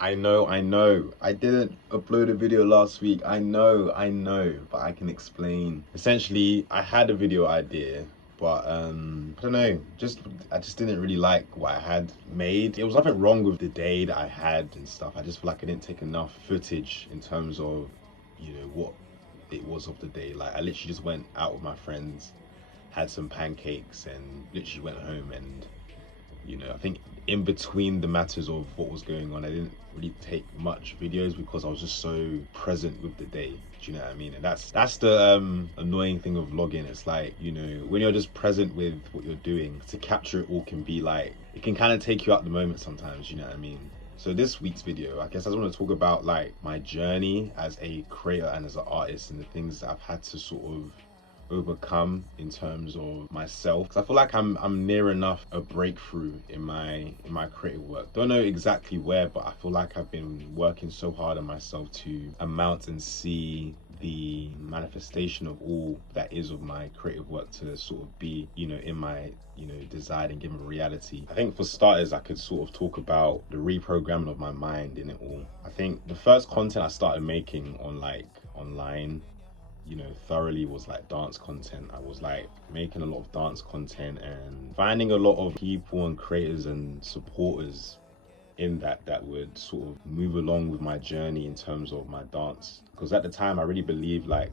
I know. I didn't upload a video last week. I know, but I can explain. Essentially, I had a video idea, but I don't know, I just didn't really like what I had made. There was nothing wrong with the day that I had and stuff. I just feel like I didn't take enough footage in terms of, what it was of the day. Like I literally just went out with my friends, had some pancakes, and literally went home. And I think in between the matters of what was going on, I didn't really take much videos because I was just so present with the day. Do you know what I mean? And that's the annoying thing of vlogging. It's like, when you're just present with what you're doing, to capture it all can be like, it can kind of take you out the moment sometimes. You know what I mean? So this week's video, I guess I just want to talk about like my journey as a creator and as an artist, and the things that I've had to sort of overcome in terms of myself, because I feel like I'm near enough a breakthrough in my creative work. Don't know exactly where, but I feel like I've been working so hard on myself to amount and see the manifestation of all that is of my creative work to sort of be, in my desired and given reality. I think for starters, I could sort of talk about the reprogramming of my mind in it all. I think the first content I started making on like online, thoroughly, was like dance content. I was like making a lot of dance content and finding a lot of people and creators and supporters in that would sort of move along with my journey in terms of my dance. Because at the time, I really believed like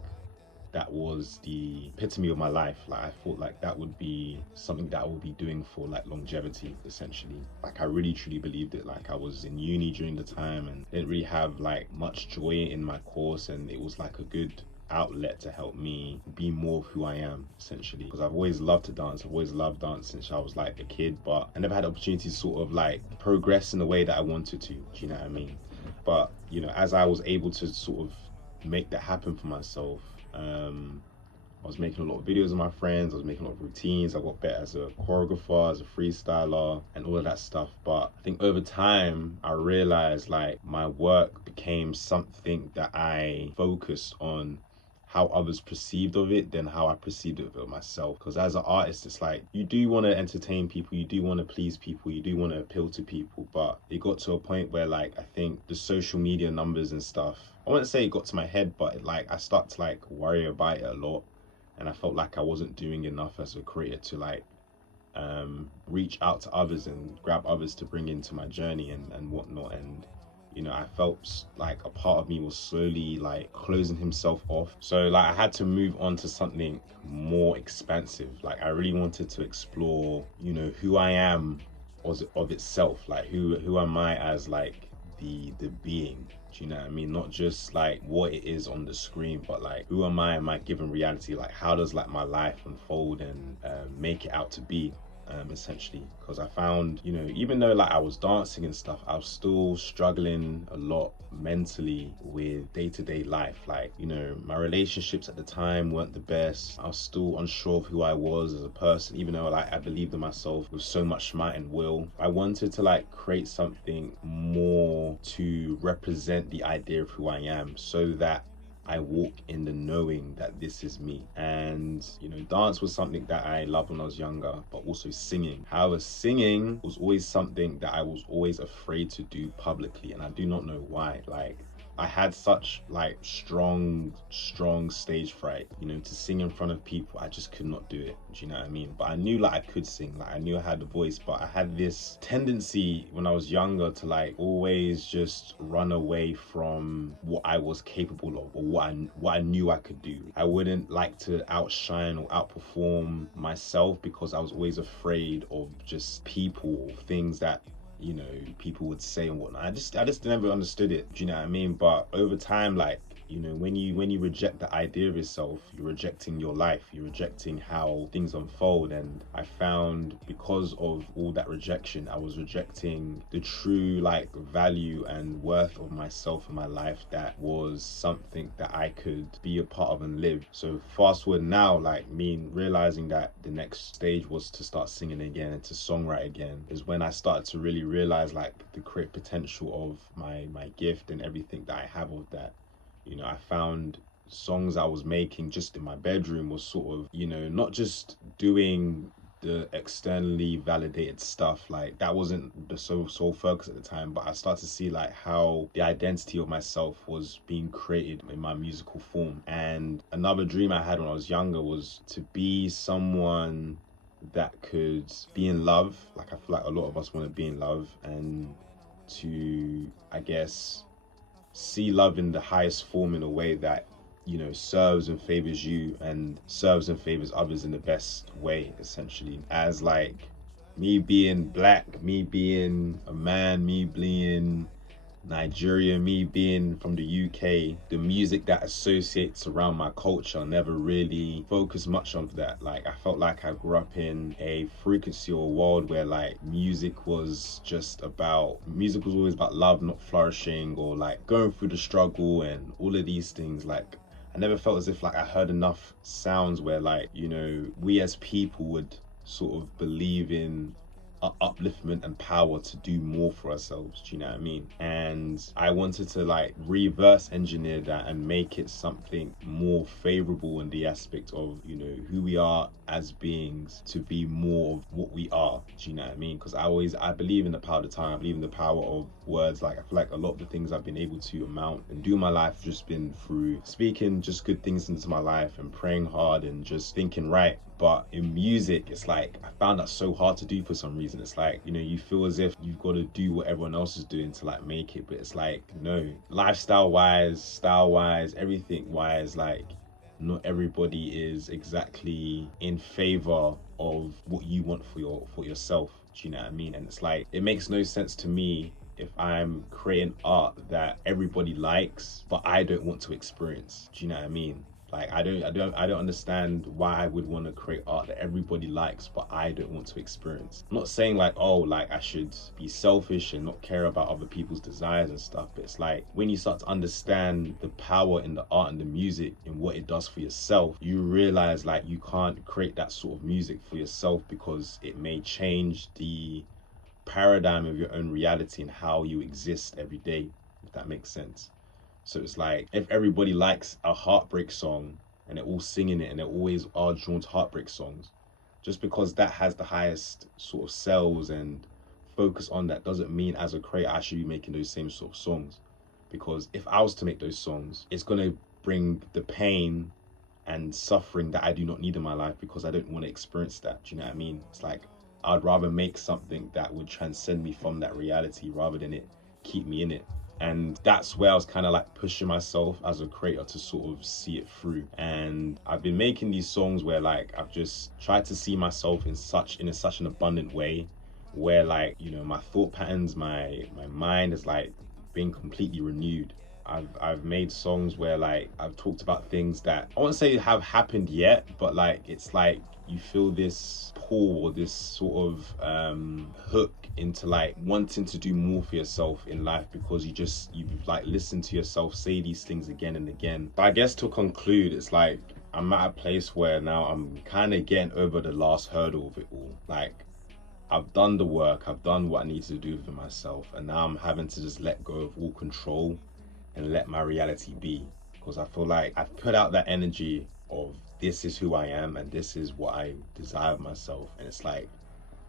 that was the epitome of my life. Like I thought like that would be something that I would be doing for like longevity, essentially. Like I really truly believed it. Like I was in uni during the time and didn't really have like much joy in my course, and it was like a good outlet to help me be more of who I am, essentially. Because I've always loved to dance. I've always loved dance since I was like a kid, but I never had the opportunity to sort of like progress in the way that I wanted to. Do you know what I mean? But as I was able to sort of make that happen for myself, I was making a lot of videos with my friends. I was making a lot of routines. I got better as a choreographer, as a freestyler, and all of that stuff. But I think over time, I realized like my work became something that I focused on how others perceived of it than how I perceived it of myself. Because as an artist, it's like you do want to entertain people, you do want to please people, you do want to appeal to people, but it got to a point where like I think the social media numbers and stuff, I wouldn't say it got to my head, but like I start to like worry about it a lot, and I felt like I wasn't doing enough as a creator to like reach out to others and grab others to bring into my journey and whatnot. And I felt like a part of me was slowly like closing himself off. So like I had to move on to something more expansive. Like I really wanted to explore, who I am of itself. Like who am I as like the being? Do you know what I mean? Not just like what it is on the screen, but like who am I in my given reality? Like how does like my life unfold and make it out to be? Essentially, because I found, even though like I was dancing and stuff, I was still struggling a lot mentally with day-to-day life. Like, my relationships at the time weren't the best. I was still unsure of who I was as a person, even though like I believed in myself with so much might and will. I wanted to like create something more to represent the idea of who I am, so that I walk in the knowing that this is me. And dance was something that I loved when I was younger, but also singing. However, singing was always something that I was always afraid to do publicly, and I do not know why. Like I had such like strong stage fright, to sing in front of people. I just could not do it. Do you know what I mean? But I knew like I could sing, like I knew I had a voice, but I had this tendency when I was younger to like always just run away from what I was capable of, or what I knew I could do. I wouldn't like to outshine or outperform myself because I was always afraid of just people, things that people would say and whatnot. I just never understood it. Do you know what I mean? But over time, like when you reject the idea of yourself, you're rejecting your life, you're rejecting how things unfold. And I found, because of all that rejection, I was rejecting the true like value and worth of myself and my life, that was something that I could be a part of and live. So fast forward now, like me realizing that the next stage was to start singing again and to songwrite again, is when I started to really realize like the creative potential of my gift and everything that I have of that. I found songs I was making just in my bedroom was sort of, not just doing the externally validated stuff. Like that wasn't the sole focus at the time, but I started to see like how the identity of myself was being created in my musical form. And another dream I had when I was younger was to be someone that could be in love. Like I feel like a lot of us want to be in love, and to, I guess, see love in the highest form in a way that, you know, serves and favors you and serves and favors others in the best way, essentially. As like me being black, me being a man, me being Nigeria, me being from the UK, the music that associates around my culture never really focused much on that. Like I felt like I grew up in a frequency or a world where like music was always about love not flourishing, or like going through the struggle and all of these things. Like I never felt as if like I heard enough sounds where like, you know, we as people would sort of believe in upliftment and power to do more for ourselves. Do you know what I mean? And I wanted to like reverse engineer that and make it something more favorable in the aspect of, you know, who we are as beings to be more of what we are. Do you know what I mean? Because I believe in the power of the tongue. I believe in the power of words. Like I feel like a lot of the things I've been able to amount and do in my life just been through speaking just good things into my life and praying hard and just thinking right. But in music, it's like I found that so hard to do for some reason. It's like, you know, you feel as if you've got to do what everyone else is doing to like make it, but it's like, no, lifestyle wise, style wise, everything wise, like not everybody is exactly in favor of what you want for yourself. Do you know what I mean? And it's like, it makes no sense to me if I'm creating art that everybody likes, but I don't want to experience. Do you know what I mean? Like I don't understand why I would want to create art that everybody likes, but I don't want to experience. I'm not saying like, oh, like I should be selfish and not care about other people's desires and stuff, but it's like when you start to understand the power in the art and the music and what it does for yourself, you realize like you can't create that sort of music for yourself because it may change the paradigm of your own reality and how you exist every day, if that makes sense. So it's like, if everybody likes a heartbreak song and they're all singing it and they always are drawn to heartbreak songs, just because that has the highest sort of sales and focus on that doesn't mean as a creator I should be making those same sort of songs. Because if I was to make those songs, it's going to bring the pain and suffering that I do not need in my life because I don't want to experience that. Do you know what I mean? It's like, I'd rather make something that would transcend me from that reality rather than it keep me in it. And that's where I was kind of like pushing myself as a creator to sort of see it through. And I've been making these songs where like I've just tried to see myself in such an abundant way, where like, you know, my thought patterns, my mind is like being completely renewed. I've made songs where like I've talked about things that I won't say have happened yet, but like it's like you feel this pull or this sort of hook into like wanting to do more for yourself in life because you've like listened to yourself say these things again and again. But I guess to conclude, it's like I'm at a place where now I'm kind of getting over the last hurdle of it all. Like I've done the work, I've done what I need to do for myself, and now I'm having to just let go of all control and let my reality be, because I feel like I've put out that energy of this is who I am and this is what I desire of myself. And it's like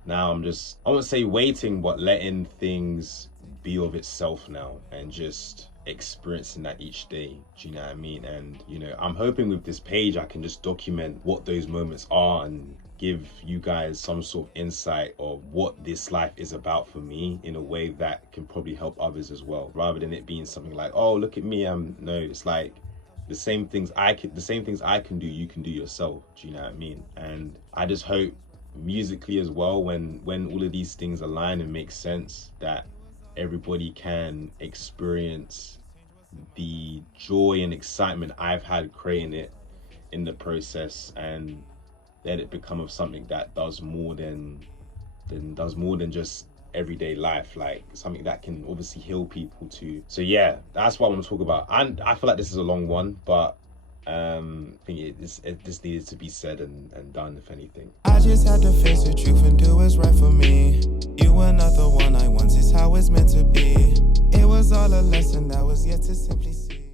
now I'm just, I won't say waiting, but letting things be of itself now and just experiencing that each day. Do you know what I mean? And you know, I'm hoping with this page I can just document what those moments are and give you guys some sort of insight of what this life is about for me in a way that can probably help others as well, rather than it being something like, oh, look at me, no, it's like the same things I can do, you can do yourself. Do you know what I mean? And I just hope musically as well, when all of these things align and make sense, that everybody can experience the joy and excitement I've had creating it in the process, and let it become of something that does more than just everyday life, like something that can obviously heal people too. So yeah, that's what I want to talk about. And I feel like this is a long one, but I think this needed to be said and done, if anything. I just had to face the truth and do what's right for me. You were not the one I want, it's how it's meant to be. It was all a lesson that was yet to simply see.